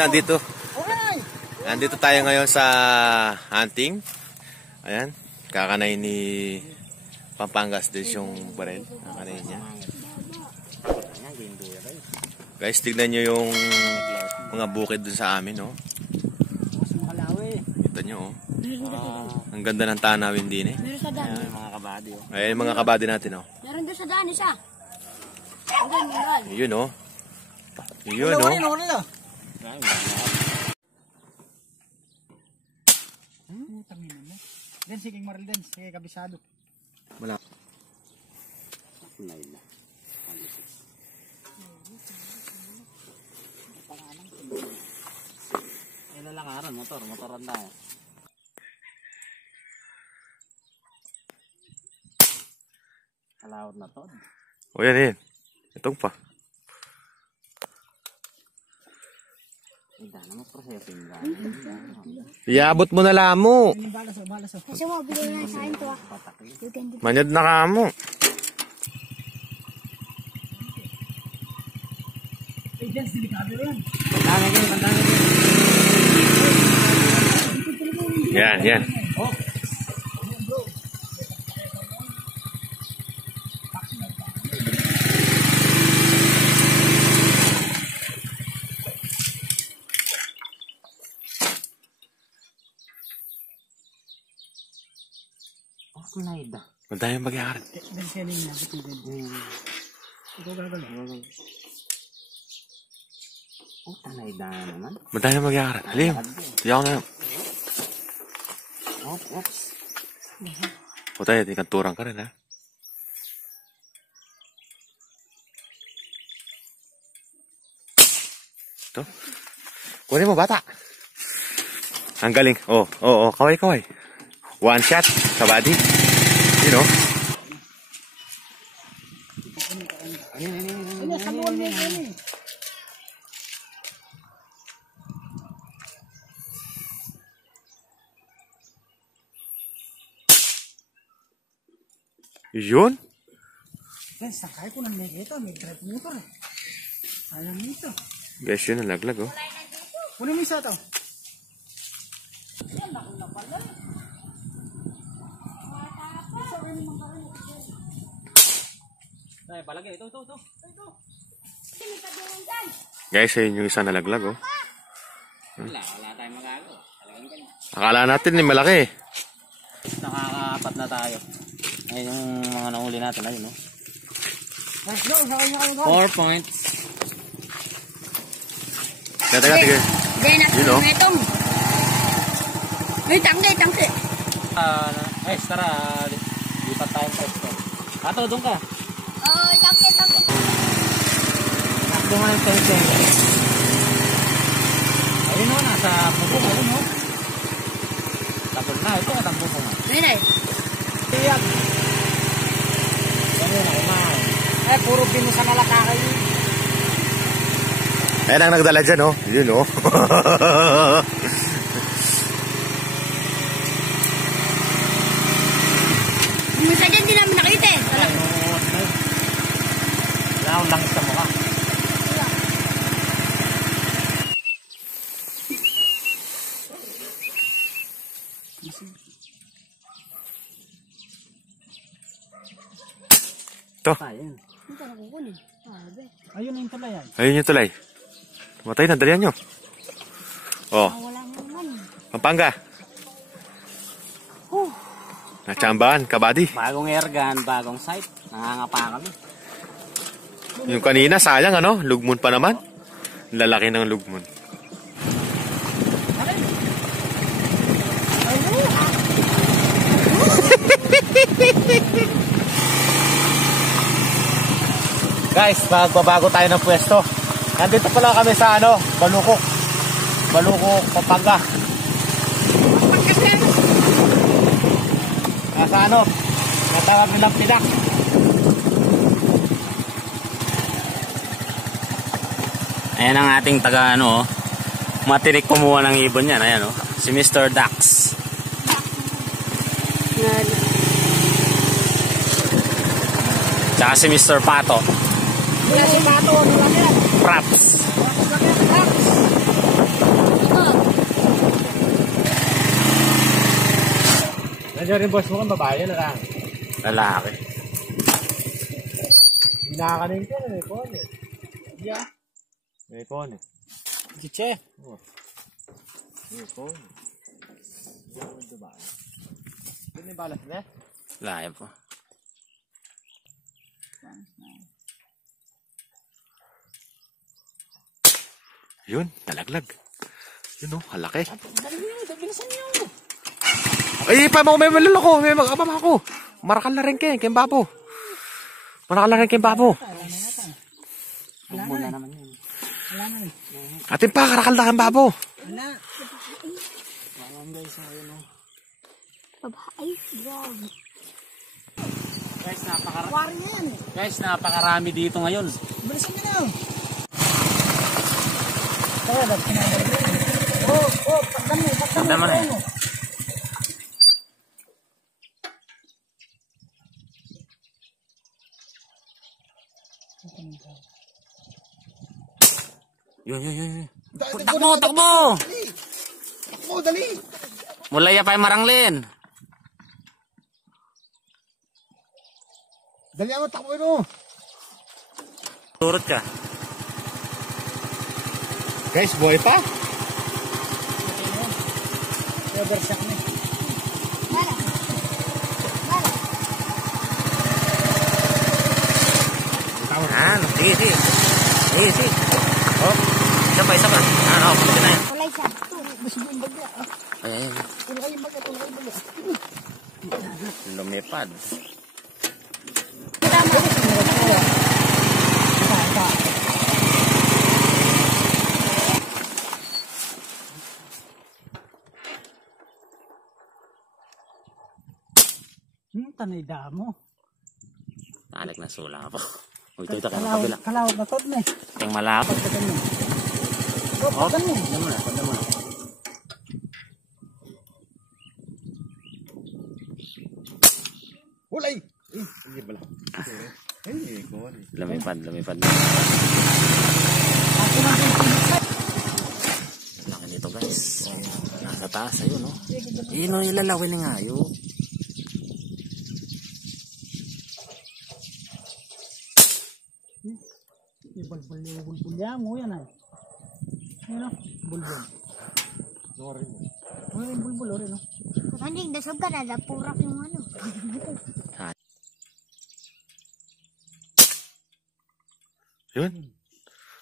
nandito tayo ngayon sa hunting. Ayan, kakanay ni Pampangas din yung baril. Kakanay niya. Guys, tignan nyo yung mga bukid dun sa amin, oh. Kita nyo, oh. Ang ganda ng tanawin din, eh. Meron sa daan. Ayan, mga kabady, oh. Ayan yung mga kabady natin, oh. Meron doon sa daan isa. Yun, oh. Yun, oh. Den, sige maril den, sige kabisado. Wala. Ilalakaran, motoran tayo. Kalawad na to. O yan. Itong pa. Iabot mo na lamo. Kasi mo, bigay na sa akin to ah. Manyad na ka mo. Yan. Madami mag-iaral. Madami mag-iaral. Alim. Diyan nga. Oops. O tayo, ikanturang ka rin, ha? Ito. Kunin mo, bata. Ang galing. Oo, kaway. One shot, kabady. You know? Yun? Sakay ko ng ito, may drive motor. Alam nito. Guys, yun, nalaglag, oh. Kunin mo isa to. Ay, palagay. Ito. Guys, ayun yung isa nalaglag, oh. Wala tayong magagawa. Akala natin ni malaki. Nakakaapat na tayo. Ayun yung mga nahuli natin. Ayun, no? 4 points. Teka. Yun o. May tangke. Tara. Lipat tayong pwesto. Ato, doon ka. Oo, tangke. Takbo nga yung tangke. Ayun o, nasa bubong. Ayun o. Tapos na, ito nga takbo ko nga. Ayun. Iyak. Ayun na, kumain. Puro pinusa na lakakay. Ayan ang nagdala dyan, oh. Yun, oh. Minsan dyan din namin nakita eh. Wala akong langis sa mukha. Ito. Ayun yung tulay yan. Ayun yung tulay. Matay na, dalihan nyo. Oh. Wala naman. Pampanga. Natsambahan, kabady. Bagong airgun, bagong sight. Nangangapa kami. Yung kanina, sayang, ano? Lugmon pa naman. Lalaki ng lugmon. Guys, magbabago tayo ng pwesto. Nandito pala kami sa Balukok, Pampanga. Nasa natawag nilang Pinak. Ayan ang ating taga matirik kumuha ng ibon yan. Ayan si Mr. Dax. Tsaka si Mr. Pato. Props. Yan rin boss mo kung babae na lang. Lalaki. Hinakanin ko na may kone. Yeah. May kone. Chiche. May kone. Yun yung balas na. Layo po. Yun, nalaglag. Yun oh, halaki. Ay, pa mo, may maluloko. May magkabama ako. Marakal na rin kayo, kayong babo. Marakal na rin kayong babo. Wala naman yun. Wala naman. Atin pa, karakal na kayong babo. Wala. Babae, grabe. Guys, napakarami dito ngayon. Balisin ka na. Tama na eh. Yun. Takbo! Takbo, dali! Mulai ya pa maranglin. Dali ako, takbo yun. Turut ka. Guys, buhay pa? Overshot na. Bala. Sige. Oh, isa pa. Pagkain na yan. Wala siya. Gusto mo yung bagla. Ay. Tulog yung bagla. Lumipad. Tanay damo. Nalik na sula po. Ito kayo kabila. Kalawag na tot na eh. Yung malapad. Pagdan mo. Pagdan mo. Ulay! Hindi pala. Lumipad. Laki nito guys. Nasa taas ayun no. Yun o ilalawin nga yun. Bulbul yan mo yan ay. Ano? Bulbul. Sorry mo. Bulbul rin no. Kanjing dasog ka na purak yung ano. Yun.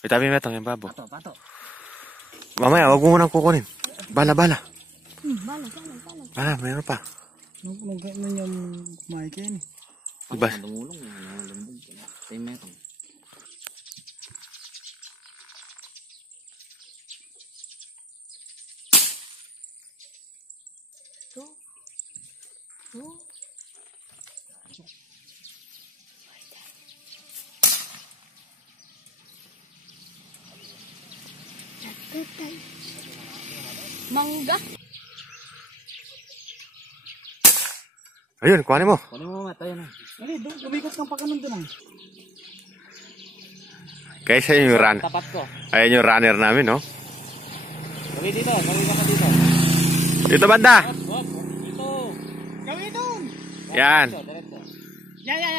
Itabi mo itong yung babo. Pato. Mamaya, wag mo munang kukunin. Bala. Bala. Mayroon pa. Nung yung kumain Diba? Dumulong, nalambog. Tayo metong. Mangga. Ayun, kuhanin mo. Kunin mo mata yun. Dali, lumikot kang pagkanon doon. Guys, ayun yung run. Tapat ko. Ayun yung runner namin, no? Gawin dito, gawin ka dito. Dito banda. Hop, dito. Gawin doon. Yan. Diretso. Yan.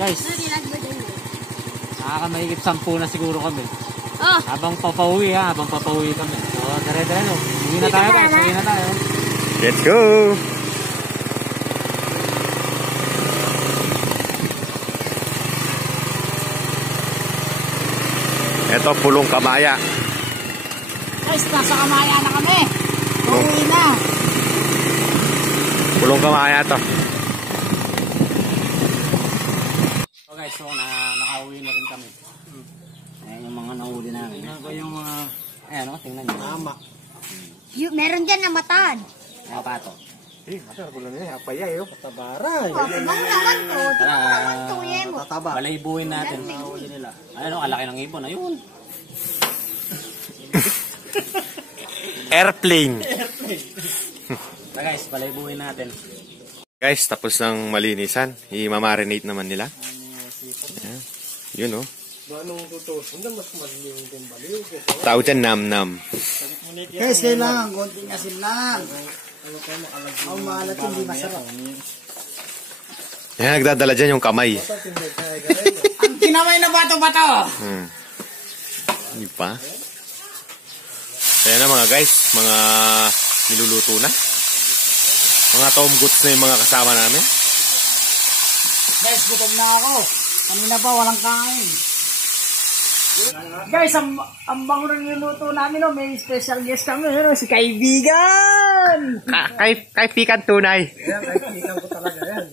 Guys, nakakamaigit 10 na siguro kami. Oh. Habang papauwi kami. So, dire-dire. Uwi na tayo guys, uwi na tayo. Let's go. Ito, pulong kamaya. Guys, nasa kamaya na kami. Uwi na. Pulong kamaya to. So guys, nakauwi na rin kami. Ayan yung mga nahuli namin. Ayan ko yung mga, ayan o, tingnan nyo. Mama. Meron dyan na matad. Mga pato. Masarap ulan niya. Apaya yun. Tabaray. Tataba. Balaybuhin natin. Nahuli nila. Ayan o, alaki ng ibon. Ayun. Airplane. So guys, balaybuhin natin. Guys, tapos ng malinisan. I-marinate naman nila. Ayan. Yun, oh. Anong tutusun na mas mali yung baliw ko. Tawag dyan, nam-nam. Guys, kailangan konting asin lang. Ang maalat hindi masarap. Yan, nagdadala dyan yung kamay. Ang kinamay na bato-bato. Hindi pa. Kaya na mga guys, mga niluluto na. Mga tom goods na yung mga kasama namin. Guys, gutom na ako. Kanina pa walang kain. Guys, ang bango ng niluto namin, no? May special guest kami, no? Si Kaibigan! Kaibigan tunay. Yan, kaibigan ko talaga yan.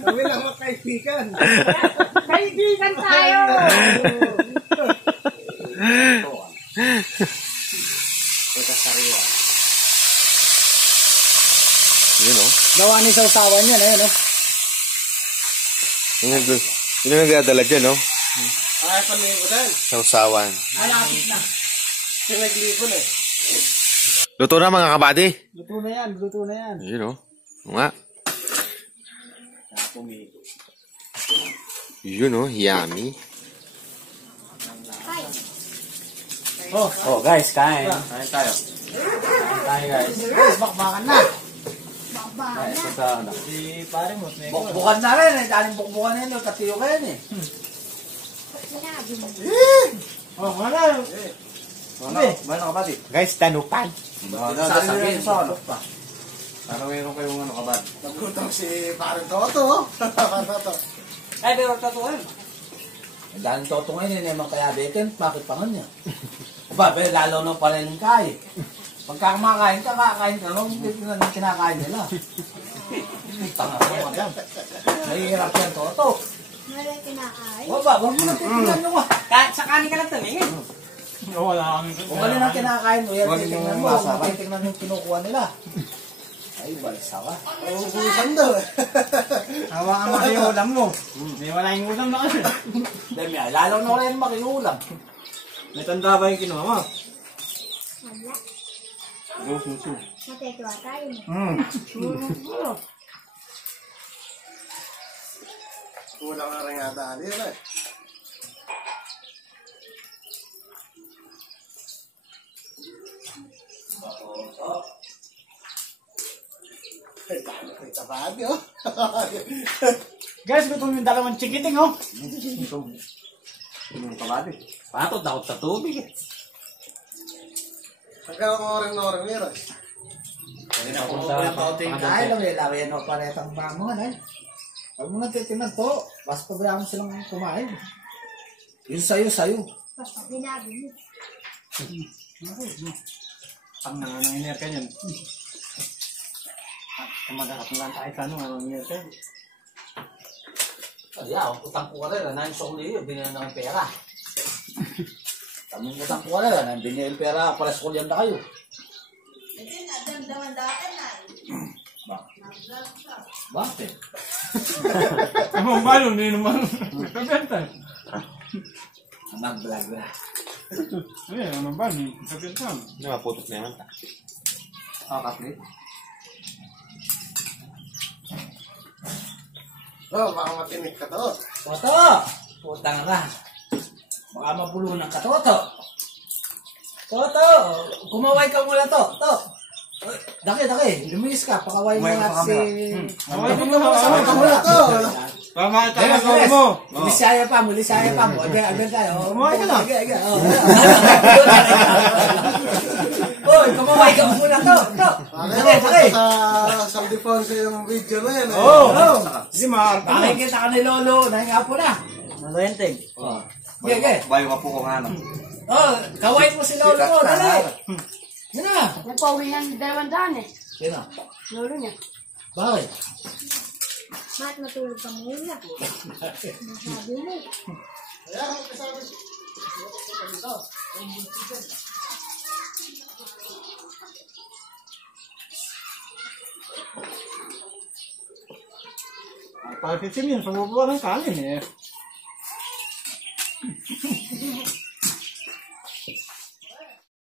Kami lang mga kaibigan. Kaibigan tayo! Yun o. Gawa ni Sausawan yan, ayun, no? Yun ang nagdadala dyan, no? Ay, paligo din. Sausawan. Malapit na. Pinagligo na eh. Luto na mga kabady. Luto na yan, luto na yan. Yun o. Nga. Yun o, yummy. Oh guys, kain. Kain tayo. Kain guys. Guys, bakbakan na. Kain ito sa ano. Si pare mo. Bukbukan na rin. Daling bukbukan na yun. Katiyo ka yun eh. Oh, wala. Ano ka ba di? Guys, tanupan. Sasabihin sa ano pa. Ano mayroon kayong ano ka ba? Nagutang si parang Toto. Ay, pero tatuan. Daling toto ngayon yun. Naman kaya bacon. Bakit pa nga niya? Ba, lalo na pala yung kain. Pagka kumakain ka, kakain ka lang. Hindi na kinakain nila. Tanga ko yan. Nahihirap yan, toto. Wala kinakain. Waba, wag mo na titignan mo. Sa kanin ka lang tumingin. Wala kami. Kung ano na kinakain mo, yan Huwag titignan yung mo. masa, Huwag titignan yung kinukuha nila. Ay, balsa ka. Ubusan daw. Hawakan mo yung ulam mo. May wala yung ulam na kasi. Demi, lalo na rin makiulam. May tanda ba yung kinuha mo? Wala. Yung susu. Matetuwa tayo. Kulang na rin yata. Hindi na eh. Guys, gutom yung dalawang chikiting, oh. Yung kabady. Patot daw sa tubig eh. Hanggang oreng-oreng nila. Ay, laki yan o paretang bangon eh. Huwag mo na titignan to. Basta pabayaan mo silang kumain. Yun sa'yo. Basta ginagawa mo. Ang nangyayari ka niyan. Kumagakap lang tayo sa ano, anong nangyayari ka? Ay, utang ko ka rin. Nang sukli yun, binili na ng pera. Tamang utang ko ka rin. Nang binili ng pera, pares ko liyan na kayo. Bakit? Ang balo, hindi naman. Kabenta. Nag-vlog na. Eh, ano ba? Kabenta. Nakaputok na yan. Kapit. Oh, baka matinig ka to. Toto! Putang na. Baka mabulunan ka, Toto. Toto! Kumaway ka mula to. Daki. Lumis ka. Pakaway mo nga si... Kaway ka mula to. Tama mo. Lisaya pa mo. Agad tayo. Kumaway ka na. Agad. Hoy, kumaway ka muna to. Daki. Sa Aldefonso yung video na yan. Oo. Si Marta. Nakikita ka ni Lolo. Nahinga po na. Nalenteng. Gege. Bayo ka po kung ano. Kaway mo si Lolo mo. Dali. Yun na. Nagpauwi ng 200 eh. Yun na. Lolo niya. Bakit? Bakit matulog ka muna? Nasabi mo. Pagkitim yun, sa bubuan ng kanin eh.